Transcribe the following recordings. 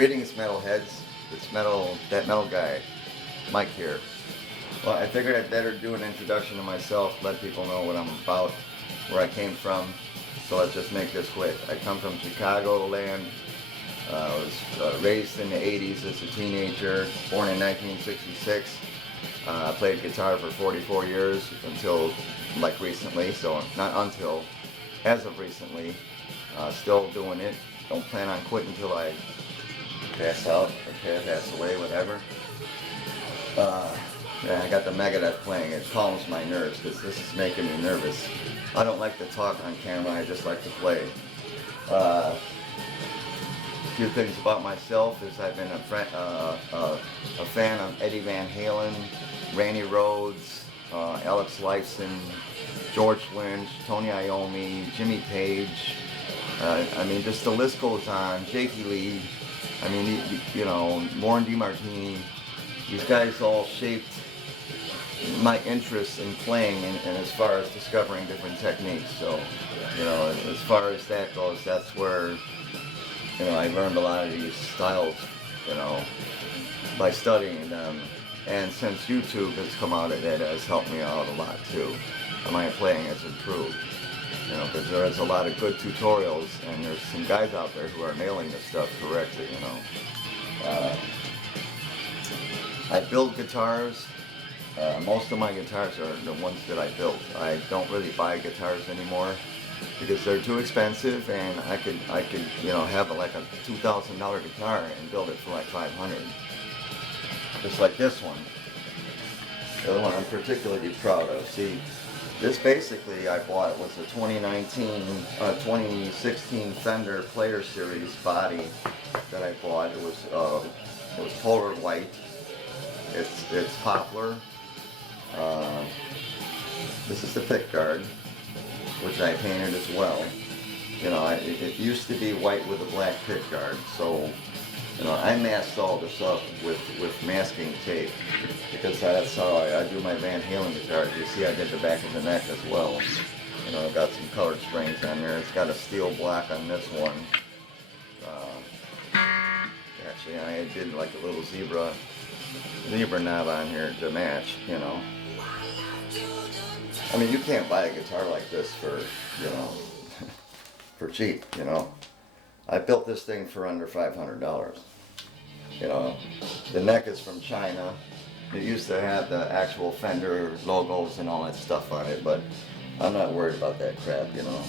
Greetings, metalheads. It's that metal guy, Mike here. Well, I figured I'd better do an introduction to myself, let people know what I'm about, where I came from. So let's just make this quick. I come from Chicagoland. I was raised in the 80s as a teenager, born in 1966. I played guitar for 44 years until like recently, so not until, as of recently. Still doing it. Don't plan on quitting until I pass out or pass away, whatever. Yeah, I got the Megadeth playing. It calms my nerves because this is making me nervous. I don't like to talk on camera. I just like to play. A few things about myself is I've been a fan of Eddie Van Halen, Randy Rhoads, Alex Lifeson, George Lynch, Tony Iommi, Jimmy Page. I mean, just the list goes on. Jakey Lee. I mean, you know, Warren DeMartini. These guys all shaped my interest in playing and as far as discovering different techniques. So, you know, as far as that goes, that's where, you know, I learned a lot of these styles, you know, by studying them. And since YouTube has come out, it has helped me out a lot too. My playing has improved. You know, because there's a lot of good tutorials, and there's some guys out there who are nailing this stuff correctly, you know. I build guitars. Most of my guitars are the ones that I built. I don't really buy guitars anymore because they're too expensive, and I could, you know, have like a $2,000 guitar and build it for like $500. Just like this one. The other one I'm particularly proud of. See, this basically I bought was a 2016 Fender Player Series body that I bought. It was polar white. It's poplar. This is the pick guard, which I painted as well. You know, it used to be white with a black pick guard, so you know I masked all this up with masking tape because that's how I do my Van Halen guitars. You see, I did the back of the neck as well. You know, I've got some colored springs on there. It's got a steel block on this one. Actually, I did like a little zebra knob on here to match, you know. I mean, you can't buy a guitar like this for, you know, for cheap, you know. I built this thing for under $500. You know, the neck is from China. It used to have the actual Fender logos and all that stuff on it, but I'm not worried about that crap, you know.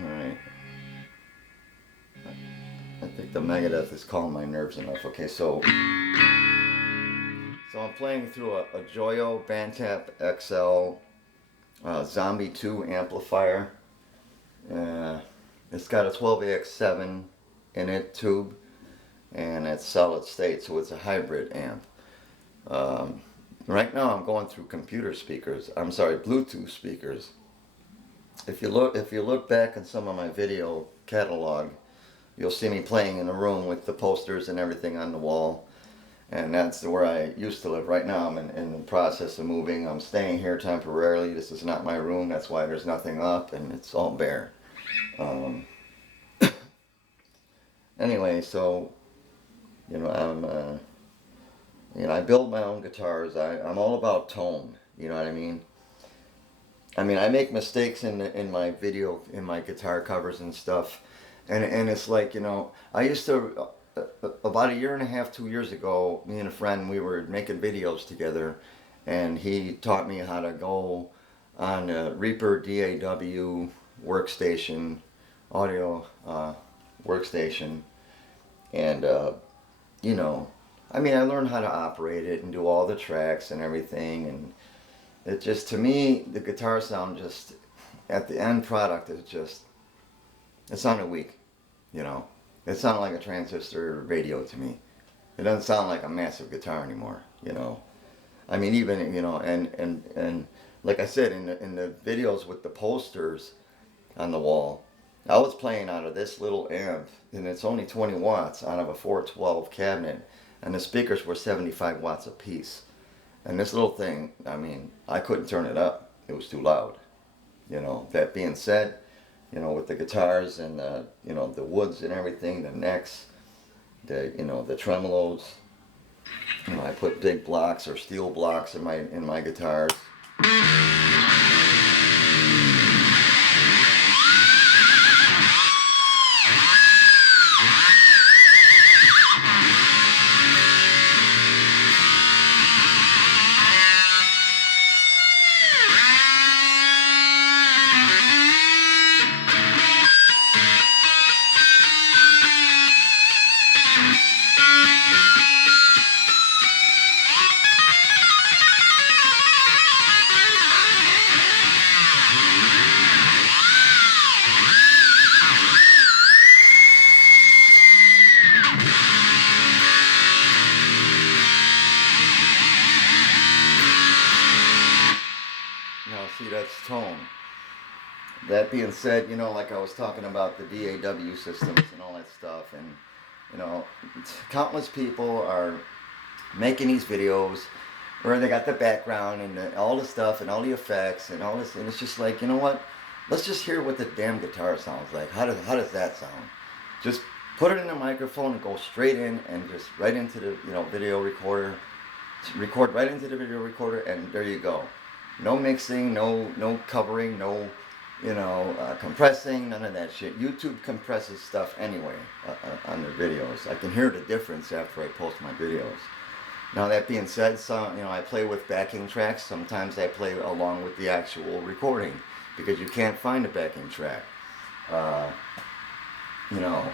Alright. I think the Megadeth is calming my nerves enough. Okay, so I'm playing through a Joyo Bandtap XL Zombie 2 amplifier. It's got a 12AX7 in it tube, and it's solid state, so it's a hybrid amp. Right now I'm going through computer speakers. I'm sorry, Bluetooth speakers. If you look back in some of my video catalog, you'll see me playing in a room with the posters and everything on the wall. And that's where I used to live. Right now I'm in the process of moving. I'm staying here temporarily. This is not my room. That's why there's nothing up and it's all bare. Anyway, so, you know, I build my own guitars. I'm all about tone. You know what I mean? I mean, I make mistakes in my guitar covers and stuff. And it's like, you know, I used to, about a year and a half, 2 years ago, me and a friend, we were making videos together, and he taught me how to go on a Reaper DAW workstation, audio workstation, and, you know, I mean, I learned how to operate it and do all the tracks and everything, and it just, to me, the guitar sound just, at the end product, it sounded weak, you know. It sounded like a transistor radio to me. It doesn't sound like a massive guitar anymore, you know. I mean, even, you know, and like I said, in the videos with the posters on the wall, I was playing out of this little amp, and it's only 20 watts out of a 412 cabinet, and the speakers were 75 watts apiece. And this little thing, I mean, I couldn't turn it up. It was too loud. You know, that being said, you know, with the guitars and the, you know, the woods and everything, the necks, the, you know, the tremolos. You know, I put big blocks or steel blocks in my guitars. Now, see, that's tone. That being said, you know, like I was talking about the DAW systems and all that stuff, and you know, countless people are making these videos where they got the background and all the stuff and all the effects and all this, and it's just like, you know what? Let's just hear what the damn guitar sounds like. How does that sound? Just put it in the microphone and go straight in and just right into the, you know, video recorder. Record right into the video recorder, and there you go. No mixing, no covering, no, you know, compressing, none of that shit. YouTube compresses stuff anyway on their videos. I can hear the difference after I post my videos. Now, that being said, so, you know, I play with backing tracks. Sometimes I play along with the actual recording because you can't find a backing track. You know,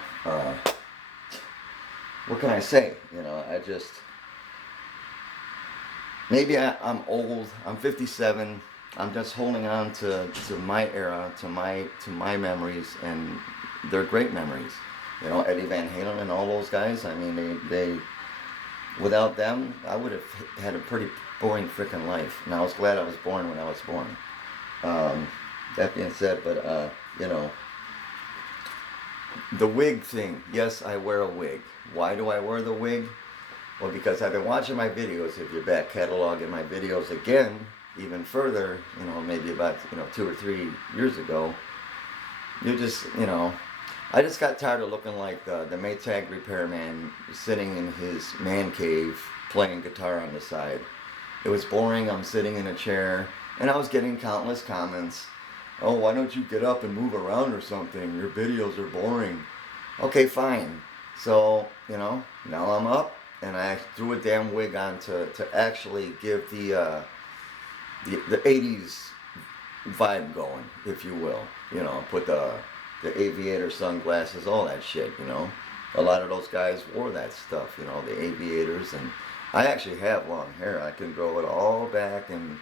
what can I say? You know, I just, maybe I'm old. I'm 57. I'm just holding on to my era, to my memories, and they're great memories. You know, Eddie Van Halen and all those guys. I mean, they without them, I would have had a pretty boring freaking life. And I was glad I was born when I was born. That being said, but you know, the wig thing. Yes, I wear a wig. Why do I wear the wig? Well, because I've been watching my videos. If you're back cataloging my videos again, even further, you know, maybe about, you know, 2 or 3 years ago, you just, you know, I just got tired of looking like the Maytag repairman sitting in his man cave playing guitar on the side. It was boring. I'm sitting in a chair, and I was getting countless comments. Oh, why don't you get up and move around or something? Your videos are boring. Okay, fine. So, you know, now I'm up, and I threw a damn wig on to actually give the 80s vibe going, if you will. You know, put the aviator sunglasses, all that shit, you know. A lot of those guys wore that stuff, you know, the aviators, and I actually have long hair. I can grow it all back and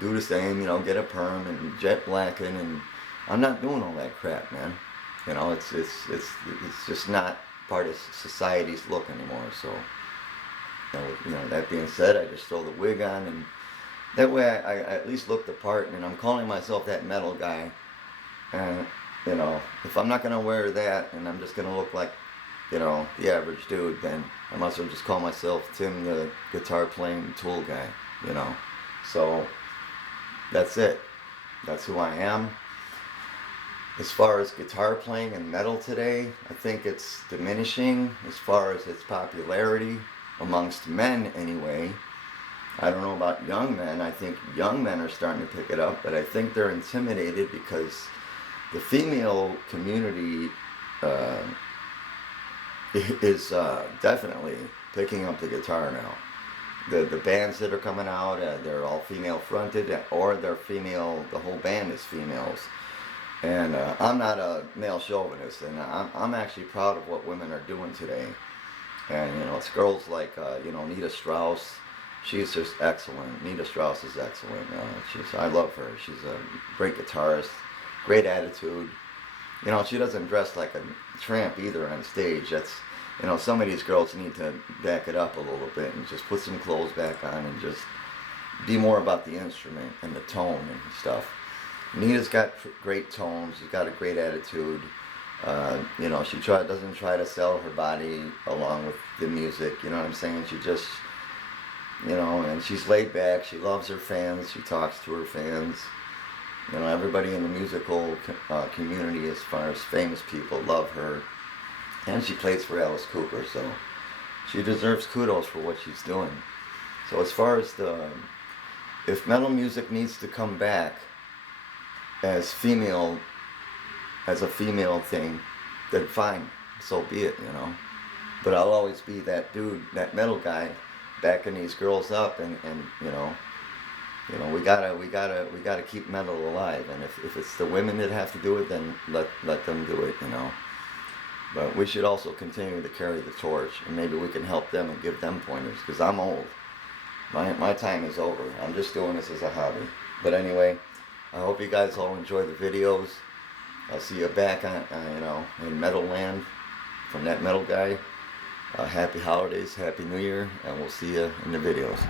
do the same, you know, get a perm and jet blacken, and I'm not doing all that crap, man. You know, it's just not part of society's look anymore. So, you know, that being said, I just throw the wig on, and that way I at least look the part, and I'm calling myself that metal guy. And, you know, if I'm not going to wear that and I'm just going to look like, you know, the average dude, then I might as well just call myself Tim the guitar playing tool guy, you know. So, that's it. That's who I am. As far as guitar playing and metal today, I think it's diminishing as far as its popularity amongst men anyway. I don't know about young men. I think young men are starting to pick it up, but I think they're intimidated because the female community is definitely picking up the guitar now. The bands that are coming out, they're all female fronted, or they're female, the whole band is females. And I'm not a male chauvinist, and I'm actually proud of what women are doing today. And, you know, it's girls like, you know, Nita Strauss. She's just excellent. Nita Strauss is excellent. I love her. She's a great guitarist, great attitude. You know, she doesn't dress like a tramp either on stage. That's, you know, some of these girls need to back it up a little bit and just put some clothes back on and just be more about the instrument and the tone and stuff. Nita's got great tone. She's got a great attitude. You know, she doesn't try to sell her body along with the music. You know what I'm saying? She just, you know, and she's laid back. She loves her fans. She talks to her fans. You know, everybody in the musical community, as far as famous people, love her. And she plays for Alice Cooper, so she deserves kudos for what she's doing. So as far as if metal music needs to come back as a female thing, then fine, so be it, you know. But I'll always be that dude, that metal guy, backing these girls up, and we gotta keep metal alive. And if it's the women that have to do it, then let them do it, you know. But we should also continue to carry the torch, and maybe we can help them and give them pointers, because I'm old. My time is over. I'm just doing this as a hobby. But anyway, I hope you guys all enjoy the videos. I'll see you back on, in Metal Land from that metal guy. Happy holidays, Happy New Year, and we'll see you in the videos.